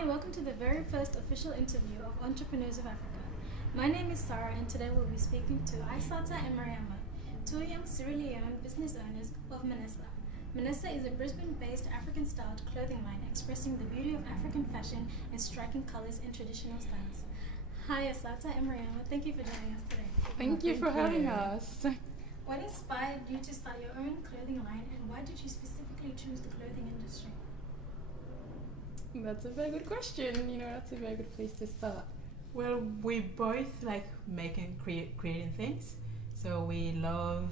Hi, welcome to the very first official interview of Entrepreneurs of Africa. My name is Sarah, and today we'll be speaking to Isata and Mariama, two young Sierra Leone business owners of Manessah. Manessah is a Brisbane-based African-styled clothing line expressing the beauty of African fashion in striking colors and traditional styles. Hi, Isata and Mariama. Thank you for joining us today. Thank you for having us. What inspired you to start your own clothing line, and why did you specifically choose the clothing industry? That's a very good question. That's a very good place to start. Well, we both like creating things. So we love,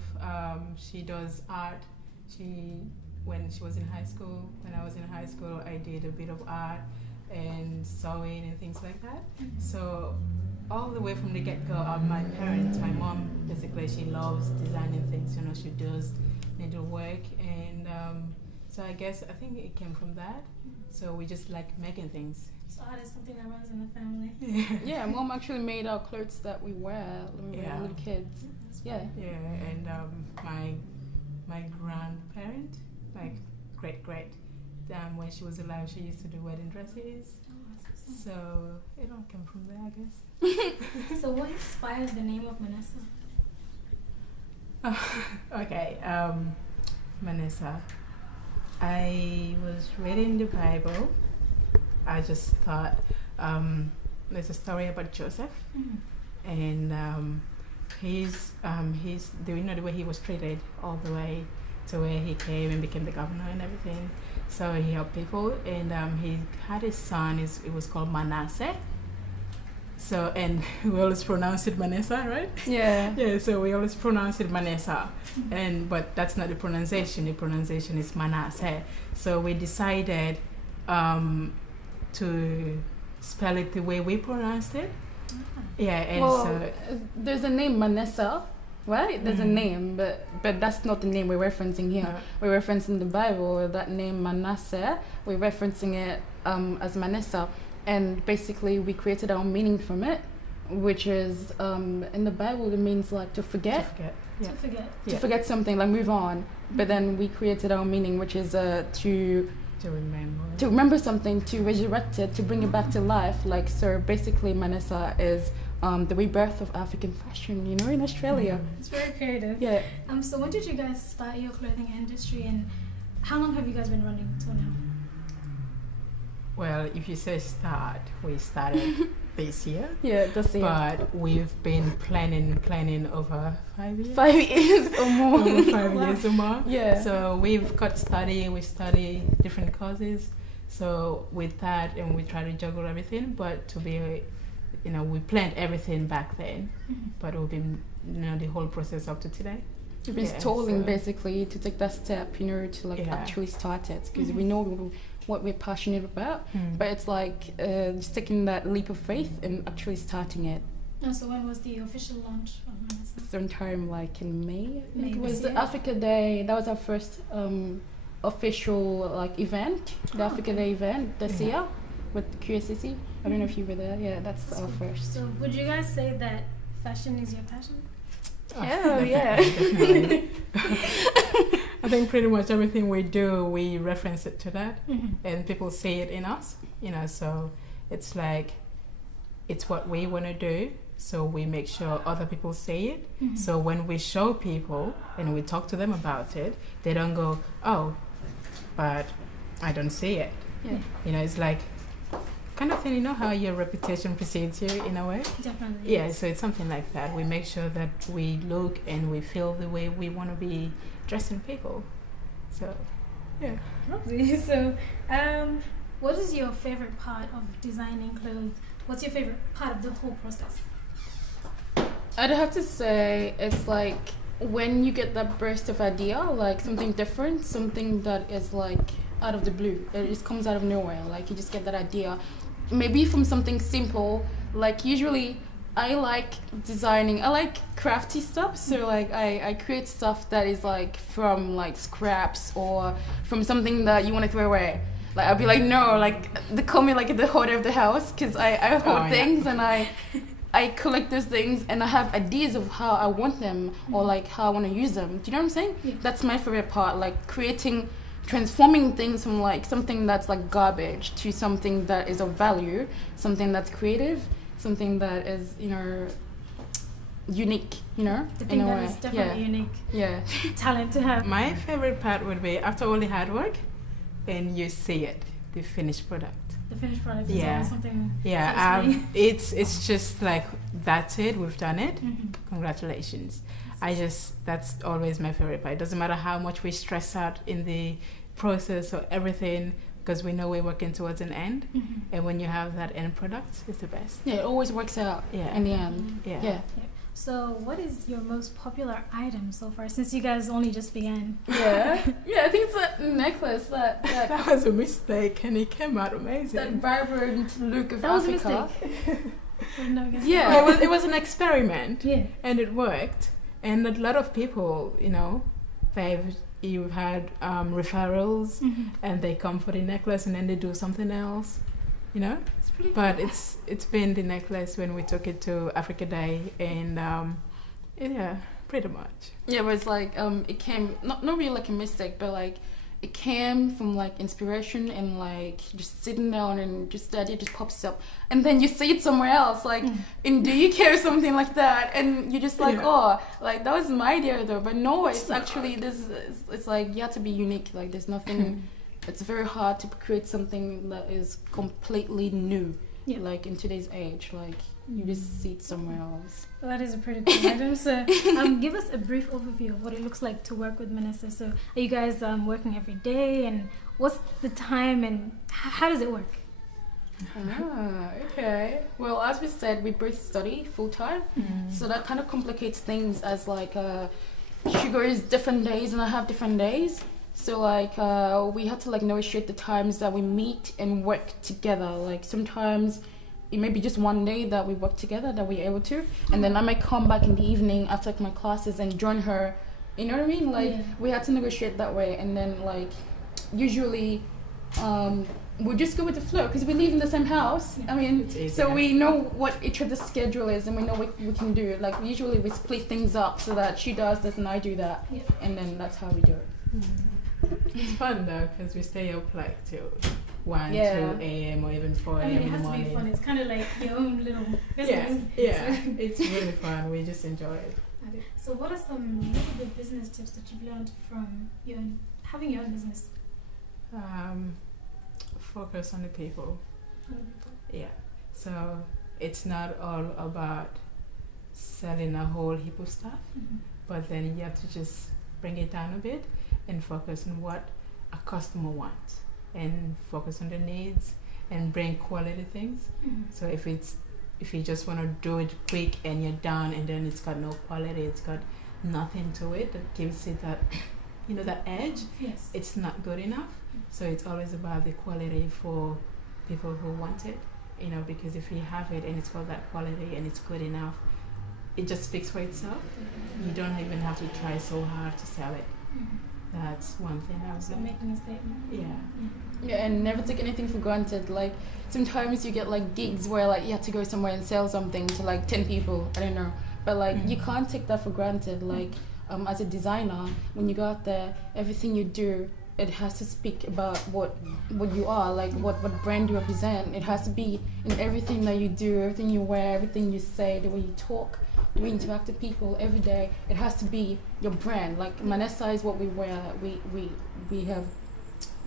she does art. When she was in high school, when I was in high school, I did a bit of art and sewing and things like that. Mm-hmm. So all the way from the get-go, my parents, my mom, basically, she loves designing things. She does needlework, and so I think it came from that. So we just like making things. So art is something that runs in the family. Yeah, Mom actually made our clothes that we wear when we were little kids. Yeah. Yeah, and my grandparent, like great, when she was alive, she used to do wedding dresses. Oh, that's awesome. So it all came from there, I guess. So what inspired the name of Manessah? Okay, Manessah. I was reading the Bible. I just thought there's a story about Joseph, and he's the way he was treated all the way to where he came and became the governor and everything. So he helped people, and he had his son. It was called Manessah. So, and we always pronounce it Manessah, right? Yeah. Yeah, so we always pronounce it Manessah. But that's not the pronunciation. The pronunciation is Manessah. So we decided to spell it the way we pronounced it. Yeah, and there's a name Manessah, right? There's a name, but that's not the name we're referencing here. We're referencing the Bible. That name Manessah, we're referencing it as Manessah. And basically, we created our meaning from it, which is in the Bible, it means like to forget. To forget something, like move on. But then we created our meaning, which is to remember something, to resurrect it, to bring it back to life. Like, so basically, Manessah is the rebirth of African fashion, in Australia. It's very creative. Yeah. So when did you guys start your clothing industry, and how long have you guys been running till now? Well, if you say start, we started this year. Yeah, this year. But we've been planning over 5 years. 5 years or more. Over 5 years or more. Yeah. So we study different courses. So with that, and we try to juggle everything. But to be, we planned everything back then. But we've been, the whole process up to today. We've been stalling basically to take that step, to actually start it, because we know what we're passionate about, but it's like just taking that leap of faith and actually starting it. And so when was the official launch of Manessah? Sometime like in May, I think. It was the year? Africa Day. That was our first official event, the Africa Day event this year with QSCC. I don't know if you were there. Yeah, that's our first. So would you guys say that fashion is your passion? Oh, yeah. Definitely. I think pretty much everything we do, we reference it to that, and people see it in us, so it's like, it's what we want to do, so we make sure other people see it. So when we show people and we talk to them about it, they don't go, oh, but I don't see it. Yeah. It's like, kind of thing, how your reputation precedes you in a way. Definitely. Yeah, so it's something like that. We make sure that we look and we feel the way we want to be dressing people. So, yeah. Lovely. So, what is your favorite part of designing clothes? What's your favorite part of the whole process? I'd have to say it's like when you get that burst of idea, like something different, something that is like out of the blue. It just comes out of nowhere. Like you just get that idea. Maybe from something simple, like usually I like designing, I like crafty stuff, so like I create stuff that is like from like scraps or from something that you want to throw away. Like I'll be like, no, like they call me like the hoarder of the house, because I hoard things and I collect those things and I have ideas of how I want them or like how I want to use them. Do you know what I'm saying? Yeah. That's my favorite part, like creating transforming things from like something that's like garbage to something that is of value, something that's creative, something that is, you know, unique, you know, I think that is definitely unique. Yeah. Talent to have. My favorite part would be after all the hard work, and you see it, the finished product. The finished product is Yeah. always something. Yeah, satisfying. it's just like that's it. We've done it. Mhm. Congratulations. That's always my favorite part. It doesn't matter how much we stress out in the process or everything, because we know we're working towards an end. Mhm. And when you have that end product, it's the best. Yeah, it always works out Yeah. in the end. Yeah. Yeah. So, what is your most popular item so far, since you guys only just began? Yeah. Yeah, I think it's that necklace, that That was a mistake, and it came out amazing. that vibrant look of That was a Africa. We've never guessed Yeah. that. It was an experiment, Yeah. and it worked. And a lot of people, you know, you've had referrals, Mhm. and they come for the necklace, and then they do something else, you know. It's pretty But cool. it's been the necklace when we took it to Africa Day, and yeah, pretty much. Yeah, but it's like it came not really like a mistake, but like it came from like inspiration and like just sitting down and just the idea just pops up, and then you see it somewhere else, like in the UK or something like that, and you're just like, Yeah. oh, like that was my idea though, but no, it's not. actually it's like you have to be unique. Like there's nothing. It's very hard to create something that is completely new. Yeah. Like in today's age, like you just see it somewhere else. Well, that is a pretty cool item. So, give us a brief overview of what it looks like to work with Manessah. So, are you guys working every day, and what's the time, and how does it work? Ah, okay. Well, as we said, we both study full time, so that kind of complicates things. As like, Sugar is different days, and I have different days. So like, we had to like negotiate the times that we meet and work together. Like sometimes it may be just one day that we work together that we're able to, and then I might come back in the evening after my classes and join her. You know what I mean? Like Yeah. we had to negotiate that way, and then like usually. We just go with the flow because we live in the same house. I mean, It's easy, so yeah. we know what each other's schedule is, and we know what we can do. Like usually we split things up so that she does this and I do that, Yeah. and then that's how we do it. It's fun though, because we stay up like till 1, Yeah. 2 a.m. or even 4 I a.m. mean, it in the has to be morning. fun. It's kind of like your own little Yeah, business. yeah, it's really fun. We just enjoy it. Okay. So, what are some really good business tips that you've learned from having your own business? Focus on the people. Yeah. So it's not all about selling a whole heap of stuff, but then you have to just bring it down a bit and focus on what a customer wants, and focus on the needs and bring quality things. So if you just want to do it quick and you're done, and then it's got no quality, it's got nothing to it that gives it that that edge, Yes. it's not good enough. So it's always about the quality for people who want it, because if you have it and it's got that quality and it's good enough, it just speaks for itself. You don't even have to try so hard to sell it. That's one thing I was So making a statement. Yeah. Yeah, and never take anything for granted. Like sometimes you get like gigs where like you have to go somewhere and sell something to like 10 people. I don't know, but like you can't take that for granted. Like as a designer, when you go out there, everything you do, it has to speak about what you are, like what brand you represent. It has to be in everything that you do, everything you wear, everything you say, the way you talk, the way you interact with people every day. It has to be your brand. Like Manessah is what we wear. We have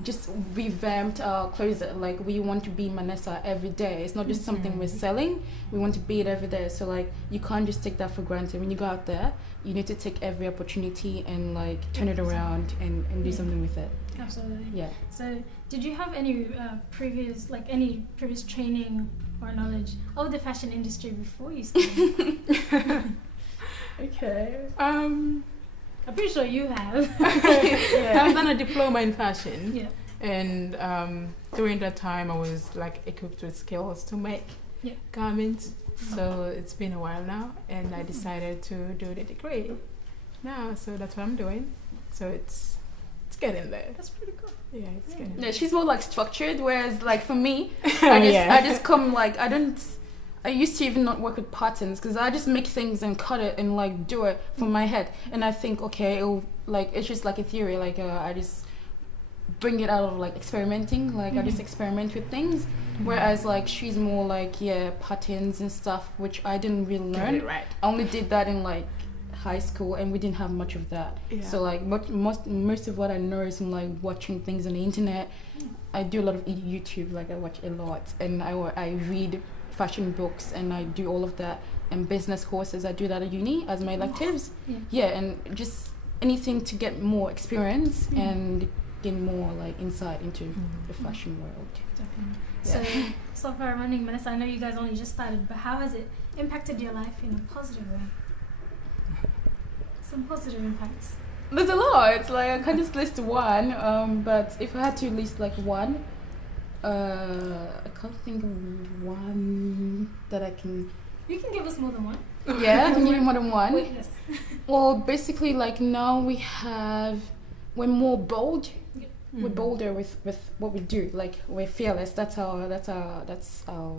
just revamped our clothes. Like we want to be Manessah every day. It's not just something we're selling. We want to be it every day. So like you can't just take that for granted. When you go out there, you need to take every opportunity and like turn it around and do something with it. Absolutely. Yeah. So, did you have any previous training or knowledge of the fashion industry before you started? Okay. I'm pretty sure you have. I've done a diploma in fashion. Yeah. And during that time, I was like equipped with skills to make garments. So it's been a while now, and I decided to do the degree now. So that's what I'm doing. So it's getting there. That's pretty cool. Yeah, it's getting Yeah, there. she's more like structured, whereas like for me, I just come like I used to even not work with patterns because I just make things and cut it and like do it from my head, and I think okay, it's just like a theory, like I just bring it out of like experimenting. Like I just experiment with things, whereas like she's more like patterns and stuff, which I didn't really learn. Right. I only did that in like high school, and we didn't have much of that. So like most of what I know is from like watching things on the internet. I do a lot of YouTube, like I watch a lot, and I read fashion books, and I do all of that, and business courses. I do that at uni as my electives. And just anything to get more experience and gain more like insight into the fashion world. Definitely. So far running Manessah, I know you guys only just started, but how has it impacted your life in a positive way? Some positive impacts. There's a lot. It's like I can't just list one, but if I had to list like one, I can't think of one that I can. You can give us more than one. Yeah, I can give you more than one. Wait, yes. Well, basically, like now we're more bold. We're bolder with what we do. Like we're fearless. That's the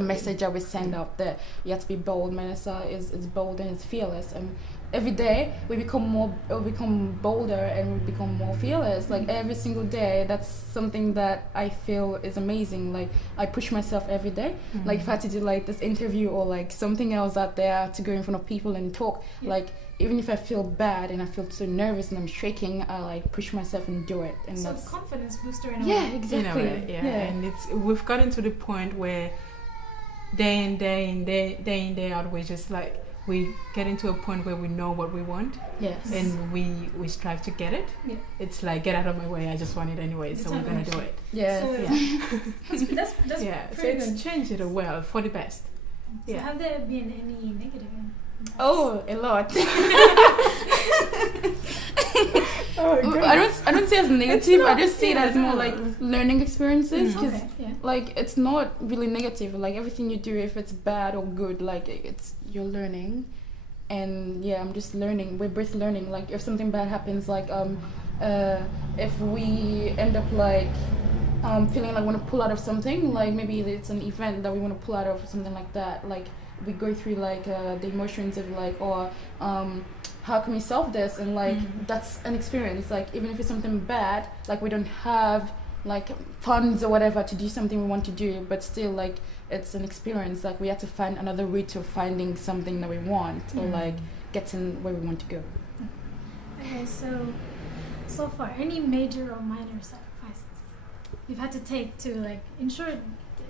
message that we send out there. You have to be bold. Manessah is bold and it's fearless, and every day we become bolder and we become more fearless. Like every single day, that's something that I feel is amazing. Like I push myself every day. Like if I had to do like this interview or like something else out there, to go in front of people and talk, like even if I feel bad and I feel so nervous and I'm shaking, I like push myself and do it. And so that's confidence booster in a yeah, way. exactly. And we've gotten to the point where day in day out, we're just like, we get into a point where we know what we want, and we strive to get it. It's like, get out of my way, I just want it anyway, so we're gonna do it. That's so it's changed it well for the best. So have there been any negative impacts? Oh, a lot. I don't see it as negative. I just see it as more like learning experiences, because like it's not really negative. Like everything you do, if it's bad or good, like you're learning. And I'm just learning. We're both learning. Like if something bad happens, like if we end up like feeling like we want to pull out of something, like maybe it's an event that we want to pull out of or something like that, like we go through like the emotions of like, how can we solve this, and like that's an experience. Like even if it's something bad, like we don't have like funds or whatever to do something we want to do, but still like it's an experience. Like we have to find another route of finding something that we want, or like getting where we want to go. Okay, so far, any major or minor sacrifices you've had to take to like ensure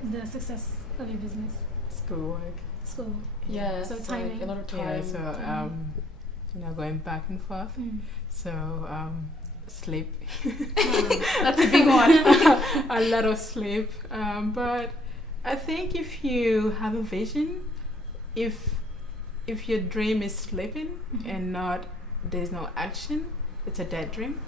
the success of your business? Schoolwork. School. So timing. Like a lot of time. Going back and forth. So sleep. That's a big one. A lot of sleep. But I think if you have a vision, if your dream is sleeping and there's no action, it's a dead dream.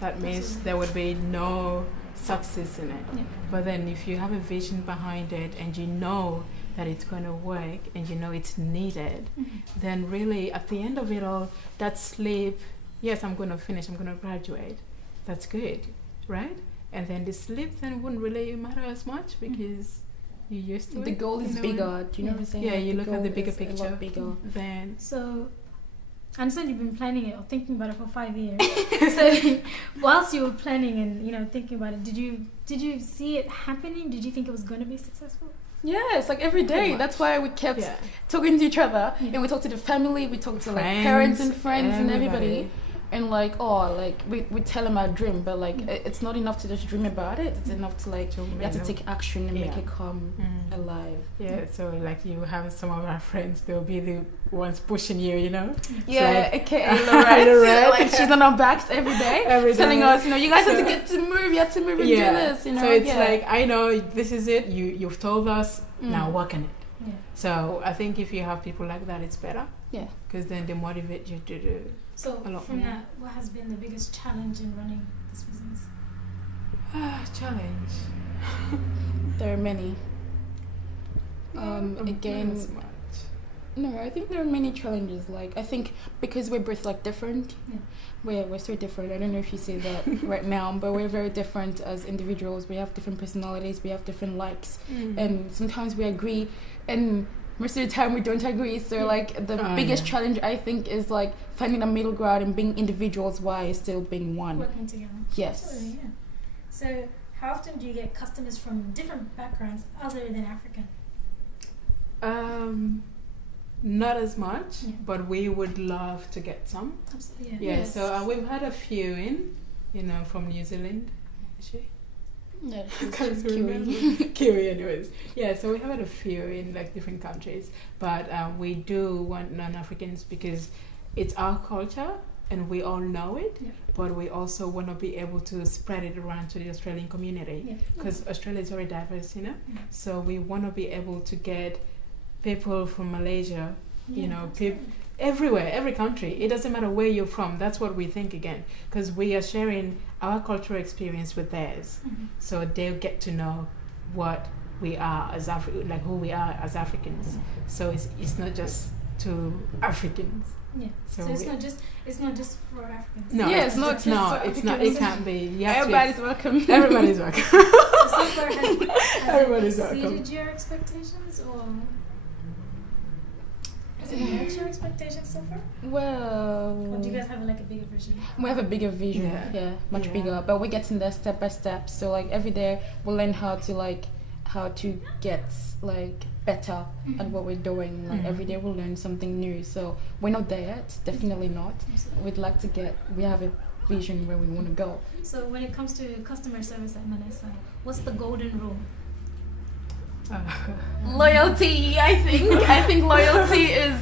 That means there would be no success in it. But then if you have a vision behind it, and you know that it's going to work, and you know it's needed, then really at the end of it all, that sleep, yes, I'm going to finish, I'm going to graduate, that's good, right? And then the sleep then wouldn't really matter as much, because you're used to it. The goal is bigger. Do you know what I'm saying? Yeah, like you look at the bigger a picture. lot bigger. Then so I understand you've been planning it or thinking about it for 5 years. So whilst you were planning and thinking about it, did you see it happening? Did you think it was going to be successful? Yes, like every day. That's why we kept talking to each other, and we talked to the family, we talked to like parents and friends and everybody. And like we tell them our dream, but like it's not enough to just dream about it. It's enough to like you have to take action and make it come alive. So like you have some of our friends, they'll be the ones pushing you, Yeah, like, aka Lorette. Like she's on our backs every day, telling us, you guys have to get to move, you have to move and do this, So it's like, I know this is it, you've told us, now work on it. So I think if you have people like that, it's better. Because then they motivate you to do. So from that, what has been the biggest challenge in running this business? Challenge. There are many. Again, no, I think there are many challenges. Like I think because we're both like different, we're so different. I don't know if you see that right now, but we're very different as individuals. We have different personalities. We have different likes, and sometimes we agree, and most of the time we don't agree. So like the biggest challenge I think is like finding a middle ground and being individuals while still being one. Working together. Yes. Absolutely, So how often do you get customers from different backgrounds other than African? Not as much, but we would love to get some. Absolutely. Yeah, so we've had a few in, from New Zealand. Is she? Yeah, Can't remember. Kiwi, anyways. Yeah, so we have had a few in like different countries, but we do want non-Africans because it's our culture and we all know it. Yeah. But we also want to be able to spread it around to the Australian community because Australia is very diverse, So we want to be able to get people from Malaysia, everywhere, every country. It doesn't matter where you're from. That's what we think again, because we are sharing our cultural experience with theirs, so they'll get to know what we are as who we are as Africans. So it's not just to Africans. Yeah. So it's not just for Africans. No, yeah, it's not. It can't be. Everybody's welcome. Everybody's welcome. So far, has everybody's it welcome. exceeded your expectations, or has it met your expectations so far? Well, or do you guys have like a bigger vision? We have a bigger vision. Yeah, much bigger. But we're getting there step by step. So like every day we learn how to get like better at what we're doing. Like every day we'll learn something new. So we're not there yet, definitely not. We'd like to we have a vision where we want to go. So when it comes to customer service at Manessah, what's the golden rule? Loyalty, I think loyalty is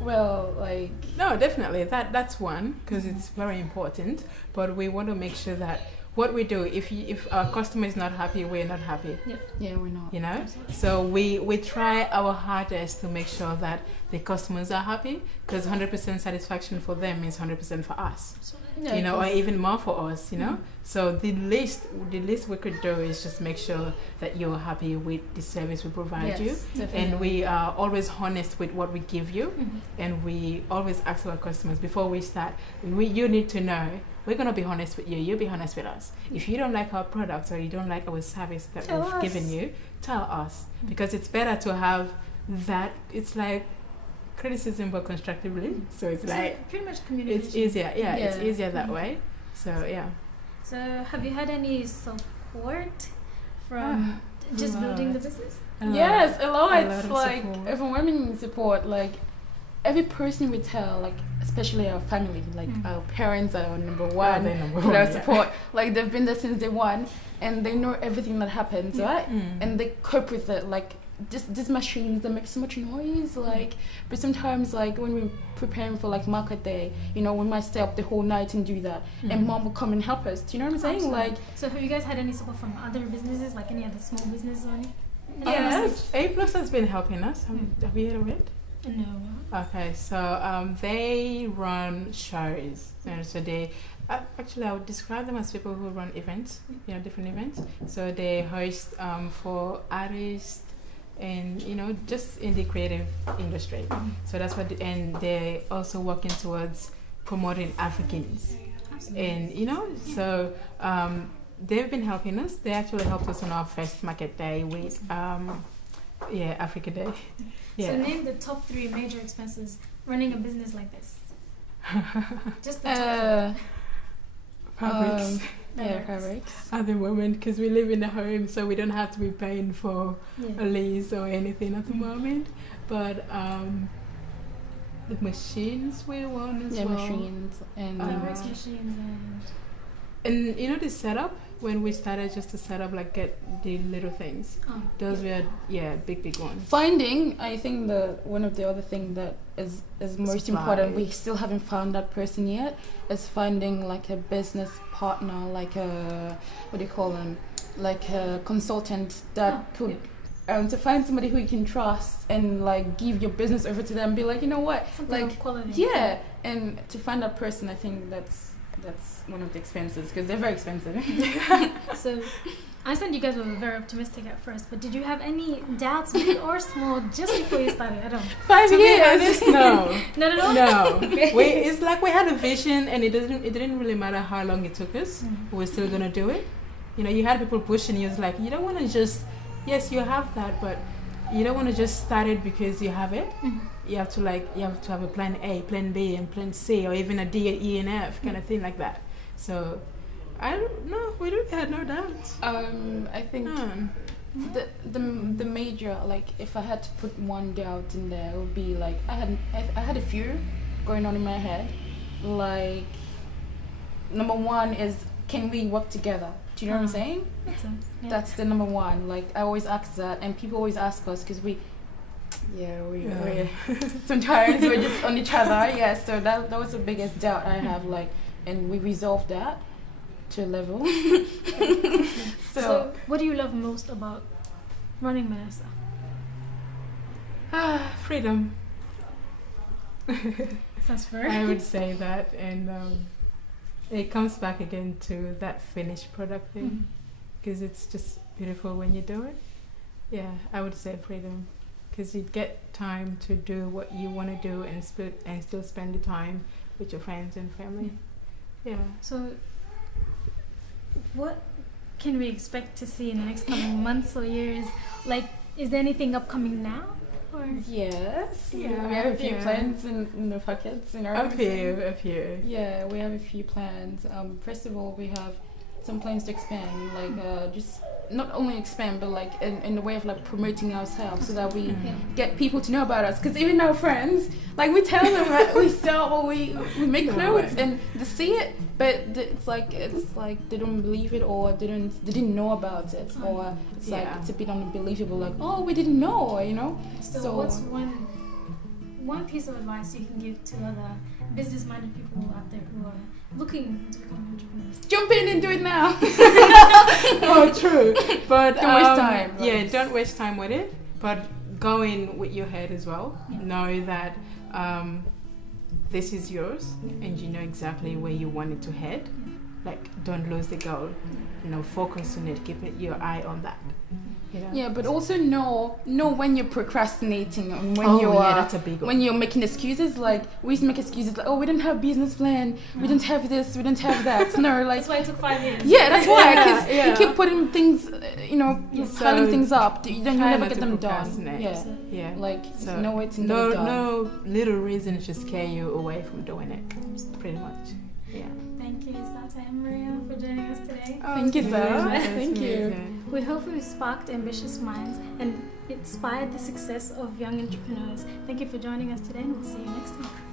no, definitely that's one, because it's very important, but we want to make sure that what we do, if our customer is not happy, we're not happy. Yeah, we're not. Absolutely. So we try our hardest to make sure that the customers are happy, because 100% satisfaction for them means 100% for us. Yeah, or even more for us, So the least we could do is just make sure that you're happy with the service we provide you. Definitely. And we are always honest with what we give you, and we always ask our customers before we start, you need to know, we're going to be honest with you, you be honest with us. If you don't like our products or you don't like our service that we've given you, tell us, because it's better to have that. It's like criticism but constructively, so it's like pretty much communication. It's easier, it's easier that way. So So have you had any support from just building the business? Yes, a lot. Of like support. overwhelming support. Like every person we tell, like especially our family, like our parents are number one. Support. Like they've been there since day one, and they know everything that happens, right? And they cope with it. Like these machines that make so much noise, but sometimes like when we're preparing for like market day, we might stay up the whole night and do that, and mom will come and help us. Do you know what I'm saying? Absolutely. So have you guys had any support from other businesses, like any other small businesses or anything? Yes, Ep1S has been helping us. Have you heard of it? No. Okay, so they run shows, and so they actually I would describe them as people who run events, different events. So they host for artists, and just in the creative industry. So that's what and they're also working towards promoting Africans. Absolutely. And so they've been helping us. They actually helped us on our first market day with Africa Day. So name the top 3 major expenses running a business like this. Just the top 3. Fabrics. Fabrics. At the moment, because we live in a home, so we don't have to be paying for a lease or anything at the moment. But the machines we want as well. Machines and machines and the setup. When we started, just to set up, get the little things. Those were big ones. Finding, I think one of the other things that is most important, we still haven't found that person yet, is finding like a business partner, like a, what do you call them, like a consultant that could to find somebody who you can trust and like give your business over to them and be like, something of quality. Yeah, and to find that person, I think that's one of the expenses, because they're very expensive. So I understand you guys were very optimistic at first, but did you have any doubts, big or small, just before you started? I don't know. 5 years? No. Not at all? No. It's like we had a vision, and it didn't really matter how long it took us. We were still going to do it. You had people pushing you. It's like, you don't want to just, yes, you have that, but you don't want to just start it because you have it. You have to have a plan A, plan B, and plan C, or even a D, E, and F kind of thing like that. So I don't know. We really had no doubts. I think the major, like, if I had to put one doubt in there, it would be like I had a few going on in my head. Like, number one is, can we work together? Do you know what I'm saying? Makes sense. Yeah. That's the number one. Like, I always ask that, and people always ask us because we sometimes we're just on each other. Yeah, so that was the biggest doubt I have. Like, and we resolved that to a level. So, what do you love most about running Manessah? Freedom. That's fair. I would say that, and it comes back again to that finished product thing, because it's just beautiful when you do it. Yeah, I would say freedom, because you get time to do what you want to do and still spend the time with your friends and family. Yeah. So, what can we expect to see in the next coming months or years? Like, is there anything upcoming now? Or? Yes. Yeah, we have a few plans in the pockets. A few. Yeah, we have a few plans. First of all, we have some plans to expand, like just not only expand, but like in the way of like promoting ourselves, so that we get people to know about us. Because even our friends, like, we tell them that we sell or we make clothes, and they see it, but it's like they don't believe it, or they didn't know about it, or it's like it's a bit unbelievable. Like, oh, we didn't know, you know. So what's one piece of advice you can give to other business-minded people out there who are looking to become entrepreneurs? Jump in and do it now. Oh, true. But don't waste time. Yeah, don't waste time with it. But go in with your head as well. Yeah. Know that this is yours, and you know exactly where you want it to head. Like, don't lose the goal. You know, focus on it. Keep your eye on that. You know? Yeah, but also know when you're procrastinating and when that's a big one. When you're making excuses. Like, we used to make excuses like, oh, we didn't have a business plan, we didn't have this, we didn't have that. No, like, that's why it took 5 years. Yeah, that's why, because you keep putting things, piling things up, then you never get them done. Yeah. Like, so no waiting. No little reason should scare you away from doing it. Pretty much. Yeah. Thank you, Isata and Mariama, for joining us today. Thank you, Sarah. Thank you. We hope we've sparked ambitious minds and inspired the success of young entrepreneurs. Thank you for joining us today, and we'll see you next time.